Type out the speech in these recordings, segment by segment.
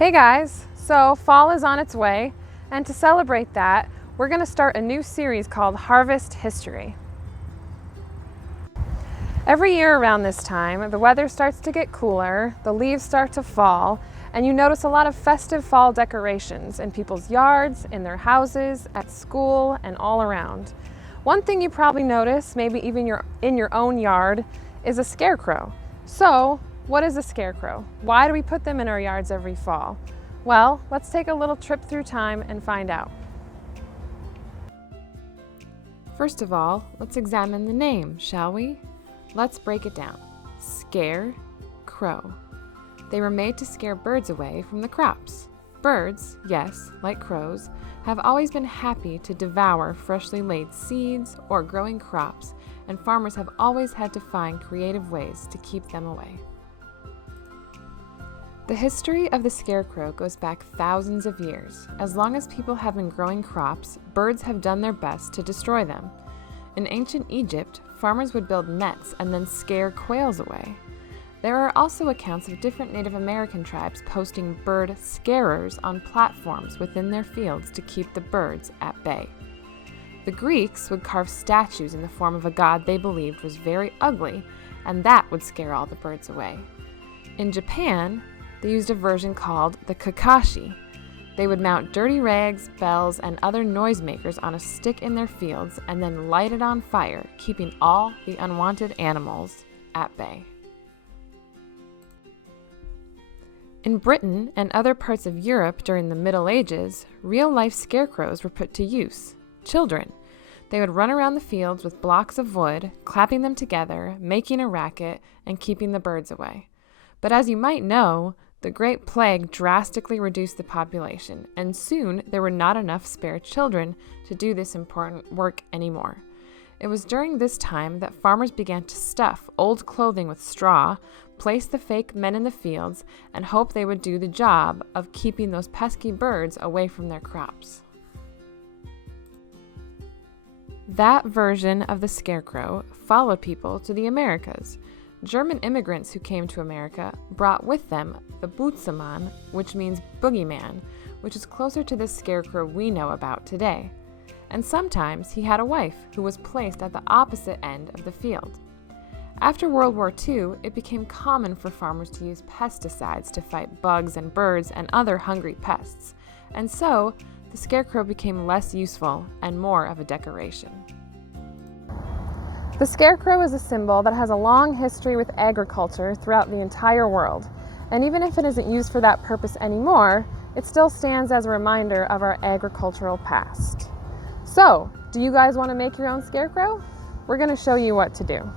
Hey guys, so fall is on its way, and to celebrate that, we're going to start a new series called Harvest History. Every year around this time, the weather starts to get cooler, the leaves start to fall, and you notice a lot of festive fall decorations in people's yards, in their houses, at school, and all around. One thing you probably notice, maybe even in your own yard, is a scarecrow. So, what is a scarecrow? Why do we put them in our yards every fall? Well, let's take a little trip through time and find out. First of all, let's examine the name, shall we? Let's break it down. Scare, crow. They were made to scare birds away from the crops. Birds, yes, like crows, have always been happy to devour freshly laid seeds or growing crops, and farmers have always had to find creative ways to keep them away. The history of the scarecrow goes back thousands of years. As long as people have been growing crops, birds have done their best to destroy them. In ancient Egypt, farmers would build nets and then scare quails away. There are also accounts of different Native American tribes posting bird scarers on platforms within their fields to keep the birds at bay. The Greeks would carve statues in the form of a god they believed was very ugly, and that would scare all the birds away. In Japan, they used a version called the Kakashi. They would mount dirty rags, bells, and other noisemakers on a stick in their fields and then light it on fire, keeping all the unwanted animals at bay. In Britain and other parts of Europe during the Middle Ages, real-life scarecrows were put to use. Children. They would run around the fields with blocks of wood, clapping them together, making a racket, and keeping the birds away. But as you might know, the Great Plague drastically reduced the population, and soon there were not enough spare children to do this important work anymore. It was during this time that farmers began to stuff old clothing with straw, place the fake men in the fields, and hope they would do the job of keeping those pesky birds away from their crops. That version of the scarecrow followed people to the Americas. German immigrants who came to America brought with them the Bootsiemann, which means boogeyman, which is closer to the scarecrow we know about today. And sometimes he had a wife who was placed at the opposite end of the field. After World War II, it became common for farmers to use pesticides to fight bugs and birds and other hungry pests, and so the scarecrow became less useful and more of a decoration. The scarecrow is a symbol that has a long history with agriculture throughout the entire world, and even if it isn't used for that purpose anymore, it still stands as a reminder of our agricultural past. So, do you guys want to make your own scarecrow? We're going to show you what to do.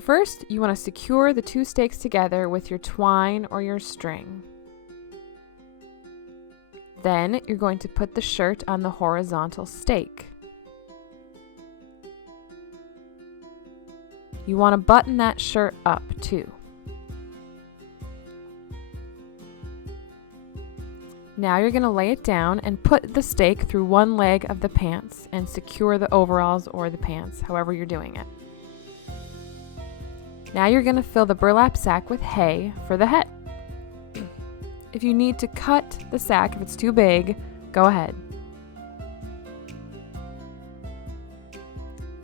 So first, you want to secure the 2 stakes together with your twine or your string. Then you're going to put the shirt on the horizontal stake. You want to button that shirt up too. Now you're going to lay it down and put the stake through one leg of the pants and secure the overalls or the pants, however you're doing it. Now you're going to fill the burlap sack with hay for the head. If you need to cut the sack, if it's too big, go ahead.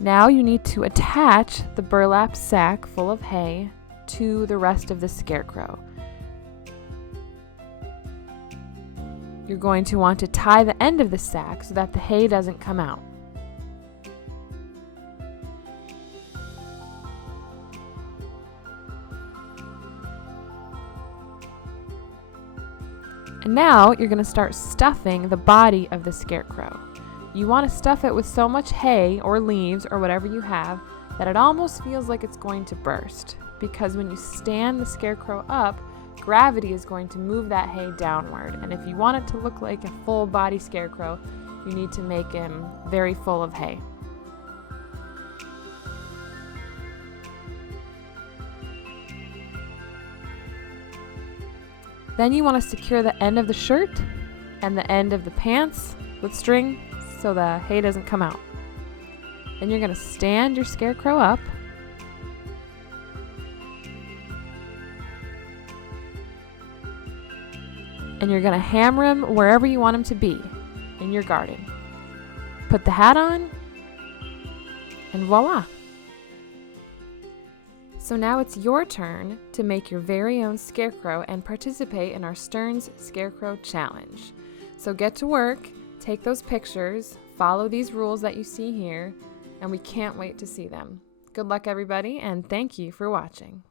Now you need to attach the burlap sack full of hay to the rest of the scarecrow. You're going to want to tie the end of the sack so that the hay doesn't come out. And now you're going to start stuffing the body of the scarecrow. You want to stuff it with so much hay or leaves or whatever you have that it almost feels like it's going to burst. Because when you stand the scarecrow up, gravity is going to move that hay downward. And if you want it to look like a full body scarecrow, you need to make him very full of hay. Then you want to secure the end of the shirt and the end of the pants with string so the hay doesn't come out. Then you're going to stand your scarecrow up. And you're going to hammer him wherever you want him to be in your garden. Put the hat on, and voila! So now it's your turn to make your very own scarecrow and participate in our Stern's Scarecrow Challenge. So get to work, take those pictures, follow these rules that you see here, and we can't wait to see them. Good luck, everybody, and thank you for watching.